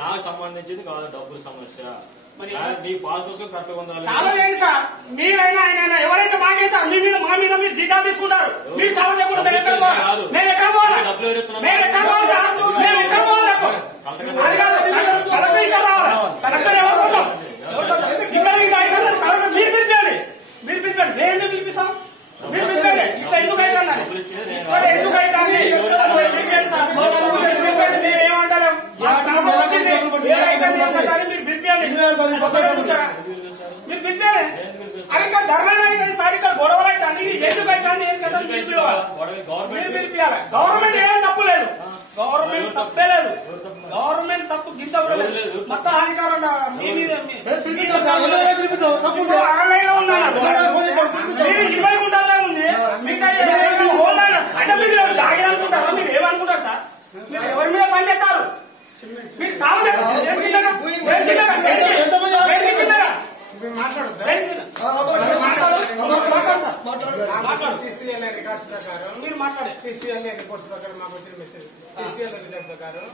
నాకు సంబంధించింది కాదు డబ్బుల సమస్య. నీ పాస్ పుస్తకం కరెక్ట్గా ఉండాలి. సార్ మీరైనా ఆయన ఎవరైతే మాకే సార్ మీ మీద మా మీద మీరు జీతాలు తీసుకుంటారు. మీరు సార్ చెప్పండి మేము ఎక్కడ పోవాలి? మేము ఎక్కడ పోవాలి? మేము ఎక్కడ పోవాలి సార్? మేము ఎక్కడ పోవాలి? అది కాదు కలెక్టర్ ఇక్కడ రావాలి. కలెక్టర్ ఎవరి కోసం? ఇక్కడ మీరు పిలిపండి. మీరు పిలిపండి. నేను ఎందుకు పిలిపిస్తాం? మీరు పిలిపండి. ఇట్లా ఎందుకు అవుతుందని ఇక్కడ ఎందుకు అవుతుంది? మీరు ఏమంటారు? మీరు పిలిపండి. మీరు పిలిపండి. అది ఇక్కడ ధర్మం అవుతుంది సార్. ఇక్కడ గొడవలు అవుతుంది. ఎందుకు అవుతుంది? ఏం కదా మీరు పిలవాలి. మీరు పిలిపియాలి. గవర్నమెంట్ ఏం తప్పు లేదు. గవర్నమెంట్ తప్పే లేదు. గవర్నమెంట్ తప్పు గింత మొత్తం అధికారం మీ మీద మీరు 20 గుంటలే ఉంది. అంటే మీరు జాగి అనుకుంటారా? మీరు ఏమనుకుంటారు సార్? మీరు ఎవరి మీద పని చేస్తారు? మీరు సాగు CCLA రికార్డ్స్ ప్రకారం మీరు మాట్లాడే CCLA రిపోర్ట్స్ ప్రకారం మాకు వచ్చిన మెసేజ్ CCLA రికార్డ్ ప్రకారం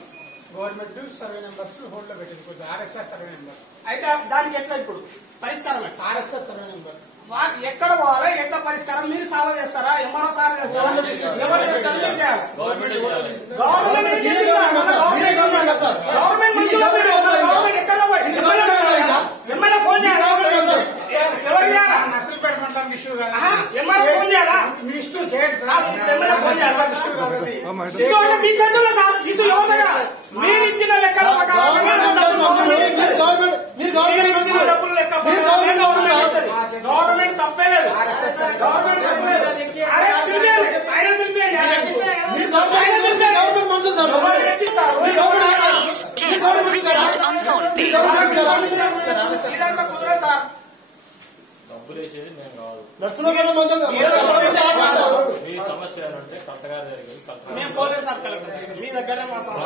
గవర్నమెంట్ సర్వే నెంబర్స్ హోల్డ్ లో పెట్టింది. కొంచెం RSR సర్వే నెంబర్స్ అయితే దానికి ఎట్లా ఇప్పుడు పరిష్కారం RSR సర్వే నెంబర్స్ ఎక్కడ పోవాలి? ఎట్లా పరిష్కారం? మీరు సాల్వ్ చేస్తారా? ఎంఆర్ఓ సాల్వ్ చేస్తారా? ఎవరు చేస్తారు? మీరు చేయాలి. గవర్నమెంట్ ఎమ్మెల్యే ఫోన్ చేయాలా? ఎవరు చేయాలా? నర్సంపేట మండలం ఇష్యూ కాదు. ఎమ్మెల్యే ఫోన్ చేయాలా? మీ ఇష్టం చేయండి సార్. ఎమ్మెల్యే ఫోన్ చేయాలా? ఇష్యూ కాదు. ఇష్యూ అంటే మీ చేతుల్లో సార్. ఇష్యూ ఎవరి దగ్గర? మీరు ఇచ్చిన లెక్కల ప్రకారం డబ్బులు లెక్క గవర్నమెంట్ తప్పేలేదు. డబ్బులు వేసేది మేము కాదు. మీ సమస్య ఏంటంటే కరెక్ట్ గా జరిగింది. మేము పోలేదు సార్ కలెక్టర్. మీ దగ్గర మా సార్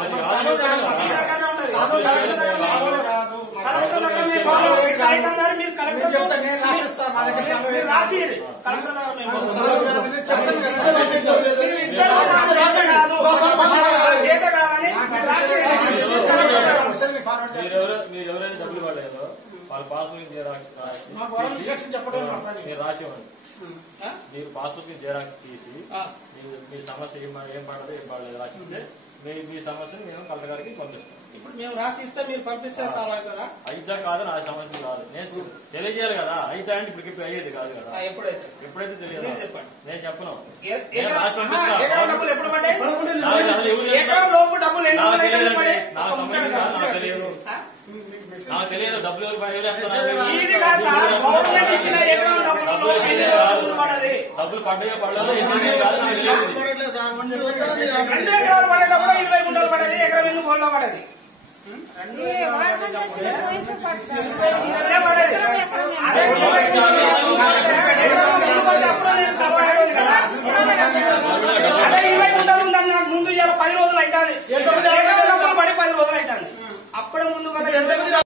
మీరు కలెక్టర్ రాసి కలెక్టర్ మీరు ఎవరైనా డబ్బులు ఇవ్వలేదో వాళ్ళ పాస్బుక్ జిరాక్స్ రాసి ఇవ్వండి. మీరు పాస్బుక్ జిరాక్స్ తీసి మీ సమస్య ఏం పడదు ఏం పడలేదు రాసిస్తే మీ సమస్యను మేము కలెక్టర్ గారికి పంపిస్తాం. ఇప్పుడు మేము రాసి ఇస్తే మీరు పంపిస్తే సాల్వ్ అవుతుందా? అయితా కాదు నా సమస్య కాదు. నేను తెలియజేయాలి కదా. అయితా అంటే ఇప్పుడు అయ్యేది కాదు కదా. ఎప్పుడైతే తెలియదు చెప్పండి. నేను చెప్పను. రాసి పంపిస్తాను. ఎప్పుడు పడ్డాయి? నాకు తెలియదు. డబ్బులు ఎవరు డబ్బులు పడ్డాయో పడలేదో 2 ఎకరాలు పడేటప్పుడు 20 గుంటలు పడేది. ఎకరం ఎందుకు గోల్డ్ పడేది? ముందు 10 రోజులు అవుతుంది. పడి 10 రోజులు అవుతుంది. అప్పుడే ముందు